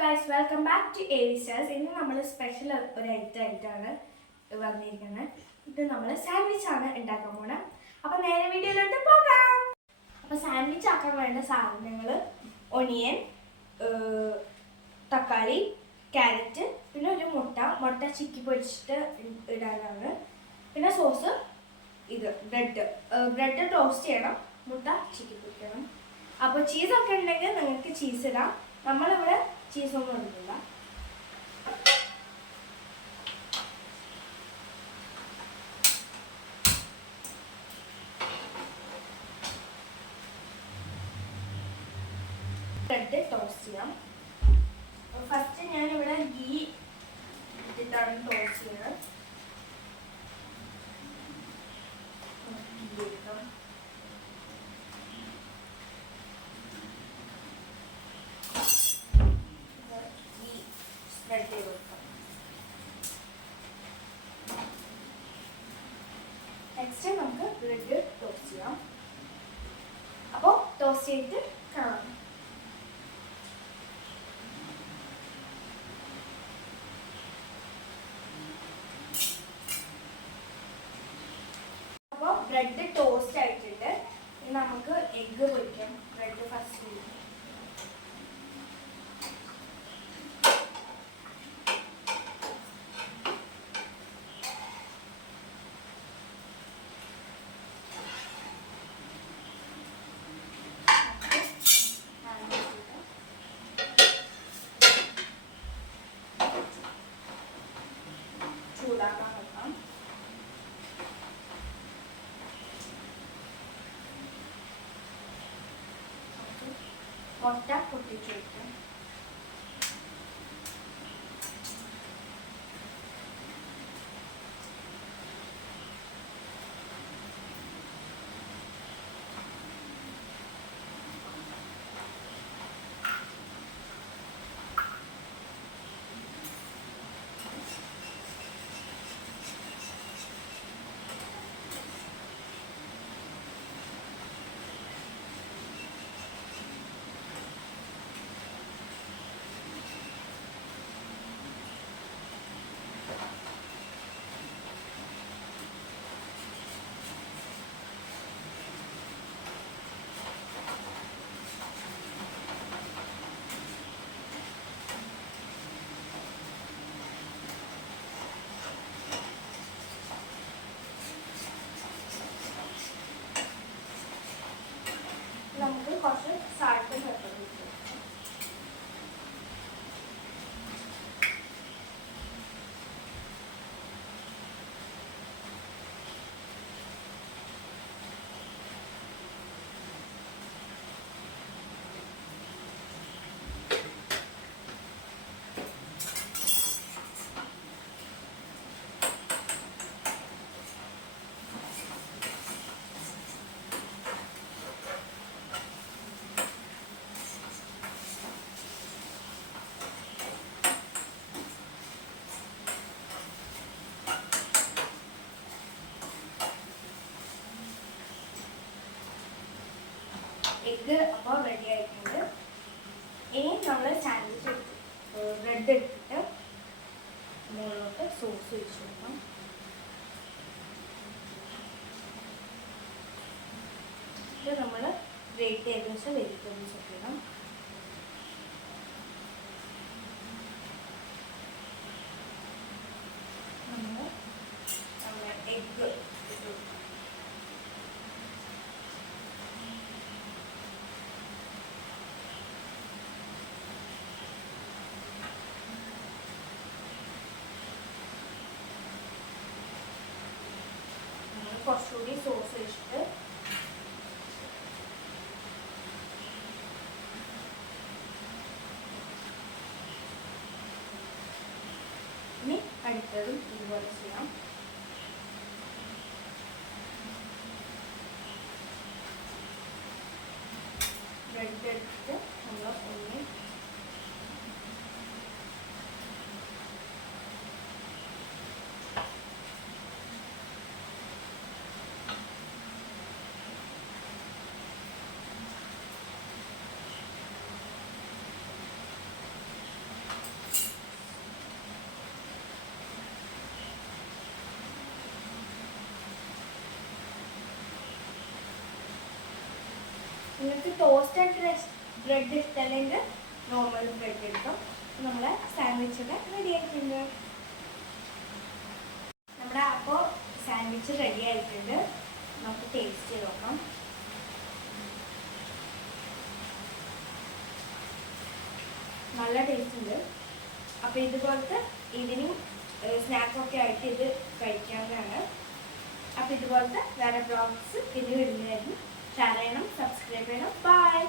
Guys welcome back to a visitors ഇന്ന് നമ്മൾ special ഒരു ഐറ്റം ആയിട്ടാണ് വന്നിരിക്കുന്നത്. ഇത് നമ്മൾ സാൻഡ്വിച്ച് ആണ് ഉണ്ടാക്കാൻ പോണത് അപ്പൊ നേരെ വീഡിയോയിലോട്ട് പോകാം. അപ്പൊ സാൻഡ്വിച്ച് ആക്കാൻ വേണ്ട സാധനങ്ങൾ ഒണിയൻ തക്കാളി ക്യാരറ്റ് പിന്നെ ഒരു മുട്ട. മുട്ട ചിക്കി പൊടിച്ചിട്ട് ഇടാനാണ്. പിന്നെ സോസ് ഇത് ബ്രെഡ് ബ്രെഡ് ടോസ്റ്റ് ചെയ്യണം. മുട്ട ചിക്കി പൊടിക്കണം അപ്പോൾ ചീസൊക്കെ ഉണ്ടെങ്കിൽ നിങ്ങൾക്ക് ചീസ് ഇടാം. നമ്മളിവിടെ ചീസൊന്നും ഇടുന്നില്ല ബ്രെഡ് ടോസ്റ്റ് ചെയ്യാം. ഫസ്റ്റ് ഞാനിവിടെ ഗീ ഇട്ടിട്ടാണ് ടോസ്റ്റ് ചെയ്യുന്നത് ഗീ ഇടാം ഈ സ്പ്രെഡ് ചെയ്ത് കൊടുക്കാം നെക്സ്റ്റ് നമുക്ക് ബ്രെഡ് ടോസ്റ്റ് ചെയ്യാം. അപ്പോൾ ടോസ്റ്റ് ചെയ്തിട്ട് കാണാം. അപ്പോൾ ബ്രെഡ് ടോസ്റ്റ് ആയിട്ടുണ്ട്. നമുക്ക് എഗ്ഗ് പൊരിക്കാം. ബ്രെഡ് ഫസ്റ്റ് ചൂടാക്കാൻ পদটা প্রতীক എഗ്ഗ് അപ്പോൾ റെഡി ആയിട്ടുണ്ട്. ഇനി നമ്മൾ സാൻഡ്വിച്ച് ബ്രെഡ് എടുത്തിട്ട് മുകളിലോട്ട് സോസ് വെച്ച് കൊടുക്കാം നമ്മൾ ഗ്രേറ്റ് ചെയ്ത വെജിറ്റബിൾസ് ഒക്കെ ഇടാം നമ്മൾ നമ്മുടെ എഗ്ഗ് ഇട്ട് കൊടുക്കാം നമ്മൾ കുറച്ചുകൂടി സോസ് ഒഴിച്ചിട്ട് ഇനി അടുത്തതും ഇതുപോലെ ചെയ്യാം ബ്രെഡ് എടുത്തിട്ട് നമ്മൾ ഒന്ന് നിങ്ങൾക്ക് ടോസ്റ്റഡ് ബ്രെഡ് ഇഷ്ടമല്ലെങ്കിൽ നോർമൽ ബ്രെഡ് എടുക്കും. നമ്മളെ സാൻഡ്വിച്ചൊക്കെ റെഡി ആയിട്ടുണ്ട്. നമ്മുടെ അപ്പോൾ സാൻഡ്വിച്ച് റെഡി ആയിട്ടുണ്ട്. നമുക്ക് ടേസ്റ്റ് ചെയ്ത് നോക്കാം. നല്ല ടേസ്റ്റ് ഉണ്ട്. അപ്പോൾ ഇതുപോലത്തെ ഈവനിങ് സ്നാക്കൊക്കെ ആയിട്ട് ഇത് കഴിക്കാവുന്നതാണ്. അപ്പോൾ ഇതുപോലത്തെ വേറെ ബ്ലോഗ്സ് ഇനി വരുന്നതായിരുന്നു. ഷെയർ ചെയ്യണം സബ്സ്ക്രൈബ് ചെയ്യണം ബൈ